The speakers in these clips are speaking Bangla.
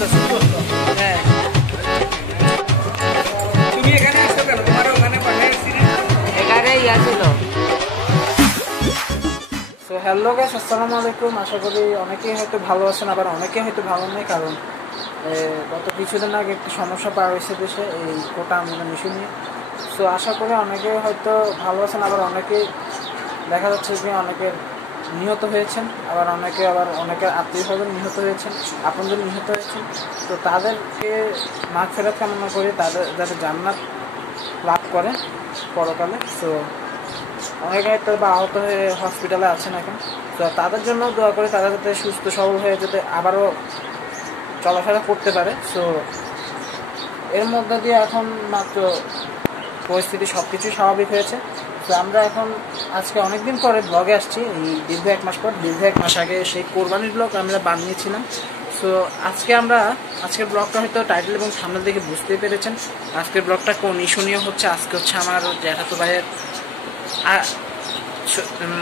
চলতেছে। হ্যাঁ, তুমি এখানে আসছো কেন? তোমার ওখানে এখানে ছিল। সো হ্যালো গাইস, আসসালামু আলাইকুম। আশা করি অনেকেই হয়তো ভালো আছেন, আবার অনেকেই হয়তো ভালো নেই, কারণ গত কিছুদিন আগে একটি সমস্যা পার হয়েছে দেশে এই কোটা আন্দোলন ইস্যু নিয়ে। সো আশা করি অনেকে হয়তো ভালো আছেন, আবার অনেকেই দেখা যাচ্ছে যে অনেকের নিহত হয়েছেন, আবার অনেকের আত্মীয়স্বজন নিহত হয়েছেন, আপনজন নিহত হয়েছেন। তো তাদেরকে মাগফিরাত কামনা করে তাদের যাতে জান্নাত লাভ করে পরকালে। সো অনেকে হয়তো বা আহত হয়ে হসপিটালে আছেন এখন, তো তাদের জন্য দোয়া করে তারা যাতে সুস্থ সবল হয়ে যাতে আবারও চলাফেরা করতে পারে। সো এর মধ্যে দিয়ে এখন মাত্র পরিস্থিতি সব কিছুই স্বাভাবিক হয়েছে। তো আমরা এখন আজকে অনেকদিন পরে ব্লগে আসছি, এই দীর্ঘ 1 মাস পর। দীর্ঘ 1 মাস আগে সেই কোরবানির ব্লগ আমরা বানিয়েছিলাম। সো আজকের ব্লগটা হয়তো টাইটেল এবং থাম্বনেল দেখে বুঝতেই পেরেছেন আজকের ব্লগটা কোন ইস্যু নিয়ে হচ্ছে। আজকে হচ্ছে আমার জ্যাঠাতো ভাইয়ের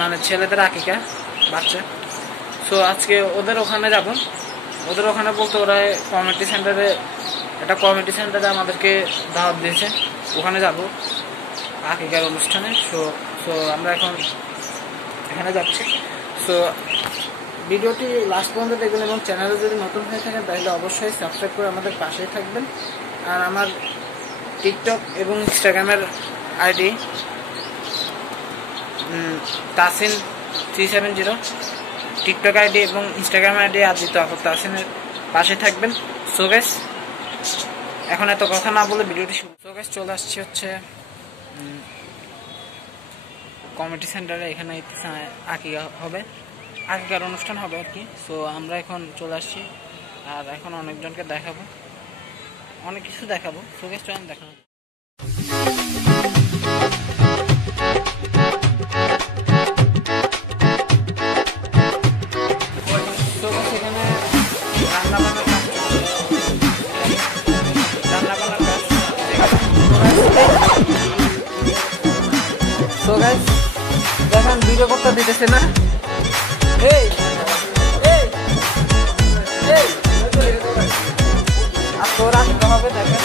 মানে ছেলেদের আকিকা বাচ্চা। সো আজকে ওদের ওখানে যাব। ওদের ওখানে বলতে ওরা কমিউনিটি সেন্টারে আমাদেরকে দাওয়াত দিয়েছে, ওখানে যাব আকিকার অনুষ্ঠানে। সো আমরা এখন এখানে যাচ্ছি। সো ভিডিওটি লাস্ট পর্যন্ত দেখবেন, এবং চ্যানেলে যদি নতুন হয়ে থাকেন তাহলে অবশ্যই সাবস্ক্রাইব করে আমাদের পাশেই থাকবেন। আর আমার টিকটক এবং ইনস্টাগ্রামের আইডি তাসিন 370, টিকটক আইডি এবং ইনস্টাগ্রাম আইডি আজিত আফর তাসিনের পাশে থাকবেন। সো গাইস, এখন এত কথা না বলে ভিডিওটি শুরু। সো গাইস, চলে আসছি হচ্ছে কমিউনিটি সেন্টারে। এখানে আকিকার অনুষ্ঠান হবে আর কি। সো আমরা এখন চলে আসছি, আর এখন অনেকজনকে দেখাবো, অনেক কিছু দেখাবো। সো গাইস, চলেন দেখাবো। তো গাইস দেখেন, ভিডিও করতে দিতেছে না। আর তোরা কি হবে দেখেন,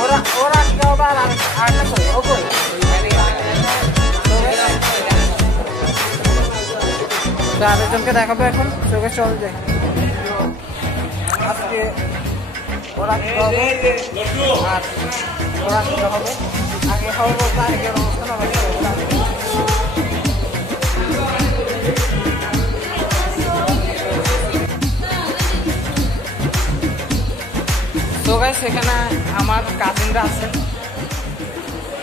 ওরা কি হবে। আর আরেকজনকে দেখাবো এখন। চোখে চল যাই আজকে ওরা কি হবে আর ওরা কি হবে। আগে হবে বলতে আগের অনুষ্ঠান হবে। তো গাইস, এখানে আমার কাজিনরা আছে।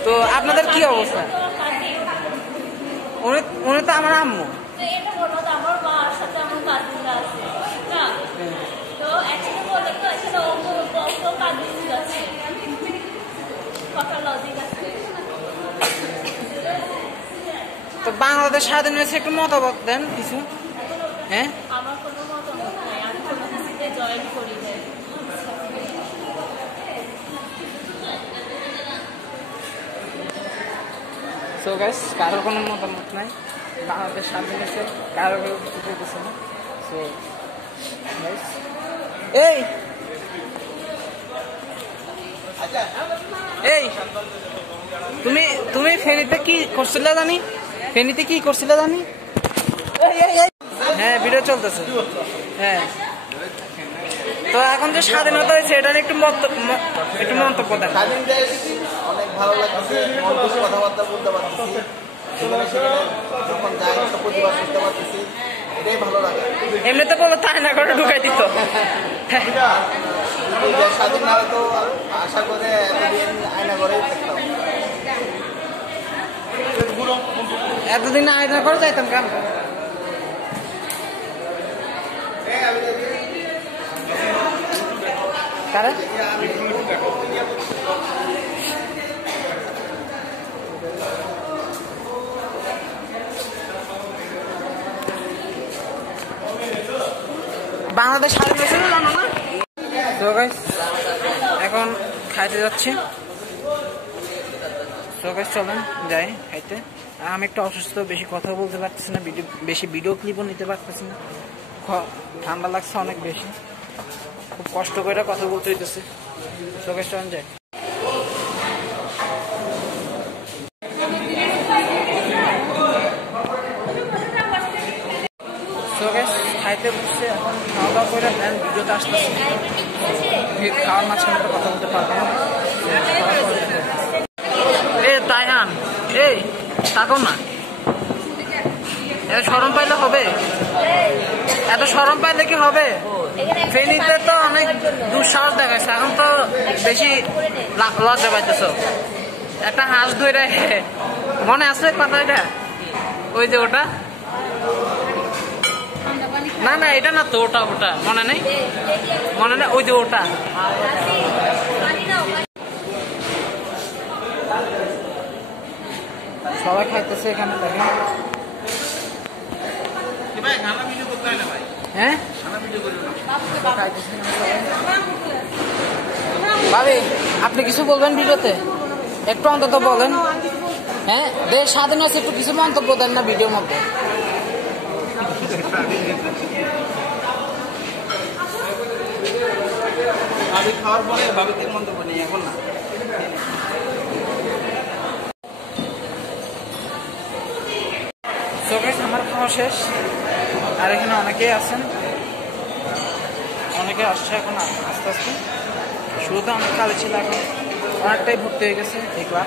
তো আপনাদের কি অবস্থা? উনি তো আমার আম্মু। তো বাংলাদেশ স্বাধীন হয়েছে, একটু মতামত দেন কিছু। হ্যাঁ, আমার কোনো মতামত নাই, আমি কোনো কিছুতে জয়েন করি না। সো গাইস, কারোর কোনো মতামত নাই, বাংলাদেশ স্বাধীন হয়েছে, কারো কেউ কিছু করতেছে না। সো গাইস, এই তুমি ফেনীতে কি করছিলে জানি? হ্যাঁ, ভিডিও চলতেছে। হ্যাঁ, তো এখন যে স্বাধীনতা হয়েছে এটা একটু মন্তব্য দেন। অনেক ভালো লাগছে, কথাবার্তা বলতে পারতেছি, যখন যাই একটা প্রতিবাদ করতে পারতেছি, এটাই ভালো লাগে। এমনিতে বলো তাই না করে ঢুকাই দিত। স্বাধীন না হয়তো আশা করে এতদিন আয়না করেই থাকতাম। এতদিন আয়না করে যাইতাম কেন? কারণ বাংলাদেশ স্বাধীন হয়েছিল জানো না? তো গাইস, এখন খাইতে যাচ্ছি। তো গাইস, চলেন যাই খাইতে। আমি একটু অসুস্থ, বেশি কথা বলতে পারতেছি না, বেশি ভিডিও ক্লিপও নিতে পারতেছি না, ঠান্ডা লাগছে অনেক বেশি। খুব কষ্ট করে কথা বলতে হইতেছে। শোকেশ চলে যায়। শোকেশ খাইতে বসছে, এখন খাওয়া দাওয়া করে প্ল্যান ভিডিওতে আসতেছে। খাওয়ার মাঝখানে কথা বলতে পারবে না। এ তাইহান, এই তাকো না, এত শরম পাইলে হবে? এত শরম পাইলে কি হবে? ফেনীতে তো অনেক দুঃসাহস দেখাচ্ছে, এখন তো বেশি লজ্জা পাইতেছ। একটা হাঁস ধরে মনে আছে কথা এটা, ওই যে ওটা, না না এটা না তো, ওটা ওটা মনে নেই, মনে নেই, ওই যে ওটা। সবাই খাইতেছে এখানে, দেখেন। হ্যাঁ ভাবি, আপনি কিছু বলবেন ভিডিওতে? একটু অন্তত বলেন। হ্যাঁ, দেশ স্বাধীন আছে, একটু কিছু মন্তব্য দেন না ভিডিওর মধ্যে। খাওয়ার পরে ভাবিতে মন্তব্য নেই, এখন না। শোকেশ আমার খাওয়া শেষ, আর এখানে অনেকেই আছেন, অনেকে আসছে এখন আস্তে আস্তে। শুরুতে অনেক খালি ছিল, এখন অনেকটাই ভর্তি হয়ে গেছে দেখলা।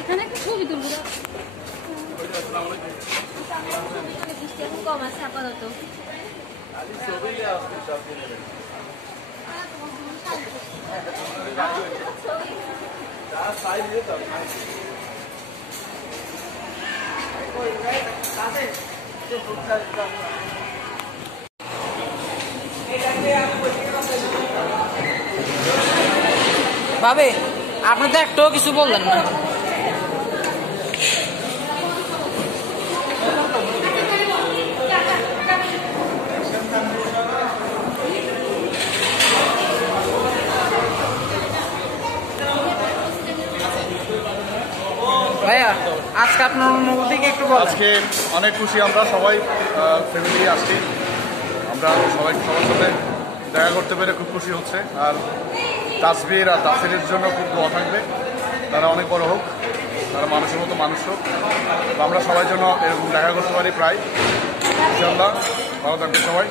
এখানে একটা ছবি তুলবো, কম আছে আপাতত। ভাবে আপনি তো একটাও কিছু বললেন না। ভাইয়া, আজকে আপনার অনুভূতি কি একটু বলেন? আজকে অনেক খুশি, আমরা সবাই ফ্যামিলি আসছি, আমরা সবাই সবার সাথে দেখা করতে পেরে খুব খুশি হচ্ছে। আর তাসবির আর তাসিরের জন্য খুব দোয়া থাকবে, তারা অনেক বড় হোক, তারা মানুষের মতো মানুষ হোক, আমরা সবাই জন্য এরকম দেখা করতে পারি প্রায়। ইনশাআল্লাহ ভালো থাকবে সবাই।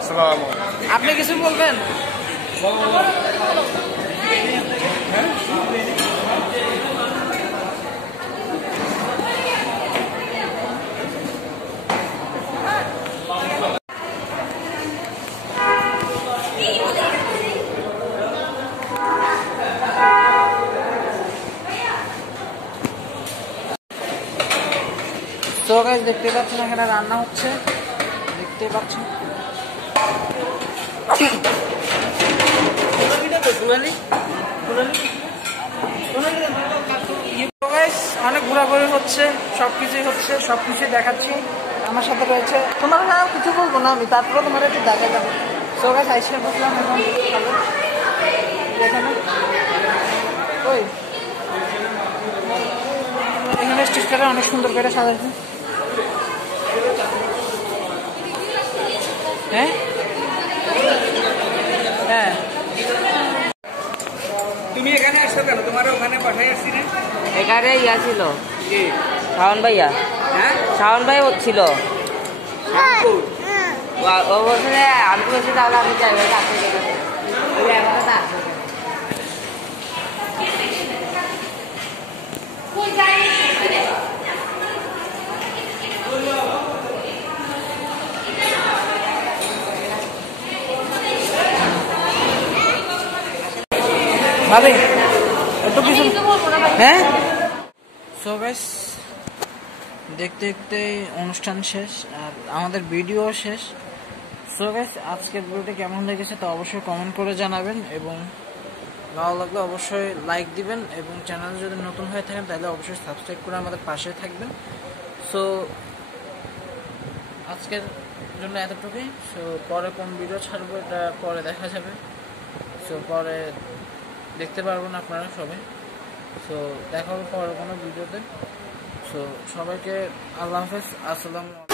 আসসালামু আলাইকুম। আপনি কিছু বলবেন? তো গাইস, দেখতে পাচ্ছেন এখানে রান্না হচ্ছে, দেখতে পাচ্ছেন। অনেক ঘোরাঘুরি হচ্ছে, সবকিছুই হচ্ছে, সবকিছুই দেখাচ্ছি। আমার সাথে রয়েছে, তোমার না কিছু বলবো না আমি, তারপরে তোমার একটু দেখা যাবে। তো গাইস, আইসে বসলাম এখন এখানে। ওই এখানে স্টেজটা অনেক সুন্দর করে সাজাইছে। হ্যাঁ হ্যাঁ, তুমি এখানে আসছো কেন? তোমার ওখানে পাঠাই আসছি না? এখানে ইয়া ছিল, শাওন ভাইয়া, হ্যাঁ, শাওন ভাই ছিল। ও বলছে যে আমি বলছি তাহলে আমি যাই, ভাই আসতে গেছে ভাবি একটু কিছু। হ্যাঁ, সো গাইস, দেখতে দেখতে অনুষ্ঠান শেষ আর আমাদের ভিডিও শেষ। সো গাইস, আজকের ভিডিওটি কেমন লেগেছে তা অবশ্যই কমেন্ট করে জানাবেন এবং ভালো লাগলে অবশ্যই লাইক দিবেন এবং চ্যানেলে যদি নতুন হয়ে থাকেন তাহলে অবশ্যই সাবস্ক্রাইব করে আমাদের পাশে থাকবেন। সো আজকের জন্য এতটুকুই। সো পরে কোন ভিডিও ছাড়বো এটা পরে দেখা যাবে। সো পরে দেখতে পারবেন আপনারা সবাই। সো দেখা হবে পরে কোনো ভিডিওতে। সো সবাইকে আল্লাহ হাফেজ, আসসালামু আলাইকুম।